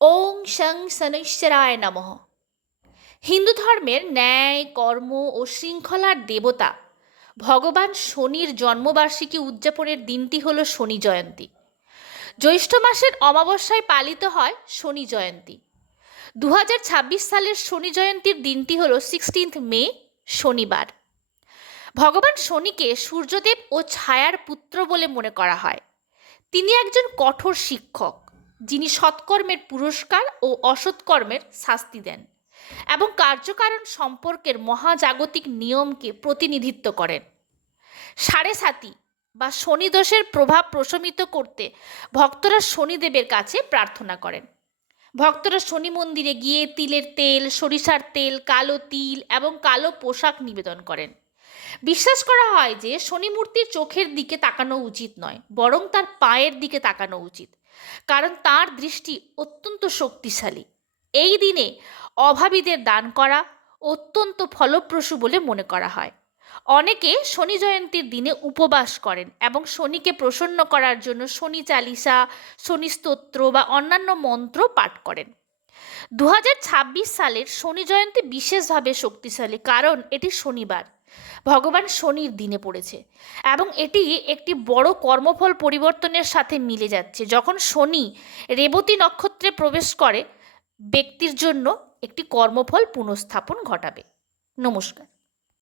ওং শং শনৈশ্বরায় নমঃ। হিন্দু ধর্মের ন্যায়, কর্ম ও শৃঙ্খলার দেবতা ভগবান শনির জন্মবার্ষিকী উদযাপনের দিনটি হল শনি জয়ন্তী। জ্যৈষ্ঠ মাসের অমাবস্যায় পালিত হয় শনি জয়ন্তী। 2026 সালের শনি জয়ন্তীর দিনটি হল 16 মে, শনিবার। ভগবান শনিকে সূর্যদেব ও ছায়ার পুত্র বলে মনে করা হয়। তিনি একজন কঠোর শিক্ষক, যিনি সৎকর্মের পুরস্কার ও অসৎকর্মের শাস্তি দেন এবং কার্যকারণ সম্পর্কের মহাজাগতিক নিয়মকে প্রতিনিধিত্ব করেন। সাড়ে সাতি বা শনিদোষের প্রভাব প্রশমিত করতে ভক্তরা শনিদেবের কাছে প্রার্থনা করেন। ভক্তরা শনি মন্দিরে গিয়ে তিলের তেল, সরিষার তেল, কালো তিল এবং কালো পোশাক নিবেদন করেন। বিশ্বাস করা হয় যে শনি মূর্তির চোখের দিকে তাকানো উচিত নয়, বরং তার পায়ের দিকে তাকানো উচিত, কারণ তার দৃষ্টি অত্যন্ত শক্তিশালী। এই দিনে অভাবীদের দান করা অত্যন্ত ফলপ্রসূ বলে মনে করা হয়। অনেকে শনি জয়ন্তীর দিনে উপবাস করেন এবং শনিকে প্রসন্ন করার জন্য শনি চালিসা, শনি স্তোত্র বা অন্যান্য মন্ত্র পাঠ করেন। 2026 সালের শনি জয়ন্তী বিশেষভাবে শক্তিশালী, কারণ এটি শনিবার, ভগবান শনির দিনে পড়েছে এবং এটি একটি বড় কর্মফল পরিবর্তনের সাথে মিলে যাচ্ছে। যখন শনি রেবতী নক্ষত্রে প্রবেশ করে, ব্যক্তির জন্য একটি কর্মফল পুনঃস্থাপন ঘটাবে। নমস্কার।